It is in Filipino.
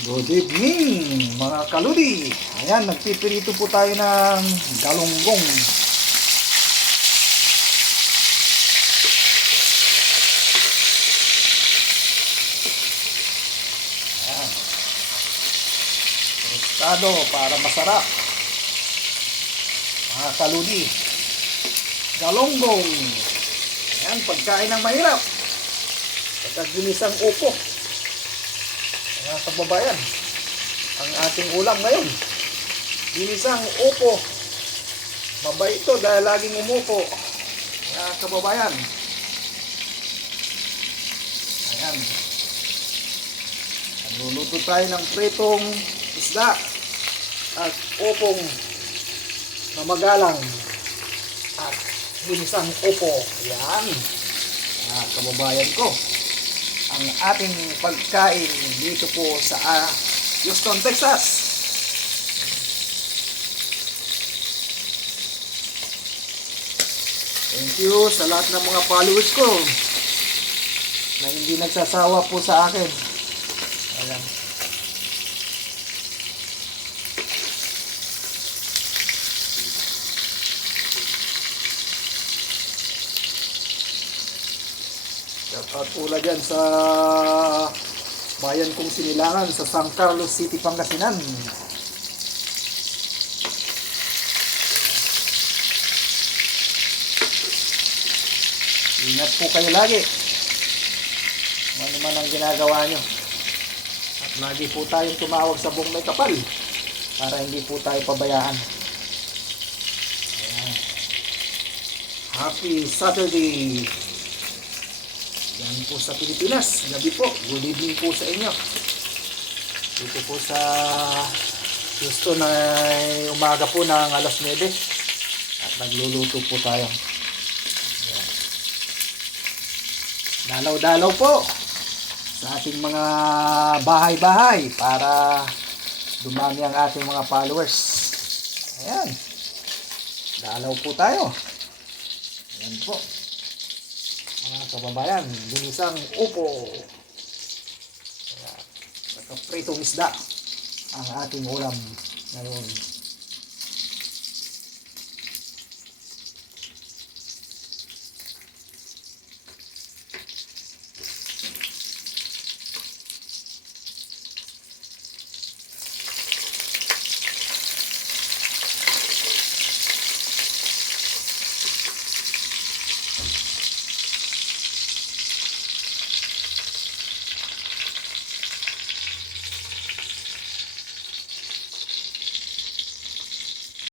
Good evening mga kaludi. Ayan, nagpipirito po tayo ng galunggong. Ayan, tostado para masarap. Mga kaludi, galunggong. Ayan, pagkain ng mahirap. Pagkaginisang upo. Mga kababayan, ang ating ulam ngayon, ginisang upo. Mabait ito dahil laging umupo. Mga kababayan, ayan, nagluluto tayo ng pritong isda at upong na magalang at ginisang upo. Ayan, mga kababayan ko, ang ating pagkain dito po sa Houston, Texas. Thank you sa lahat ng mga followers ko na hindi nagsasawa po sa akin. Ayan. At pula dyan sa bayan kong Sinilangan sa San Carlos City, Pangasinan. Ingat po kayo lagi, ano man ang ginagawa nyo, at lagi po tayong tumawag sa buong may kapal para hindi po tayo pabayaan. Ayan. Happy Saturday. Yan po sa Pilipinas, gabi po. Good evening po sa inyo. Dito po sa Houston ay umaga po ng alas 9 at nagluluto po tayo. Yan. Dalaw-dalaw po sa ating mga bahay-bahay para dumami ang ating mga followers. Ayan. Dalaw po tayo. Ayan po. Mga kababayan, ginisang upo. Saka pritong isda ang ating ulam ngayon.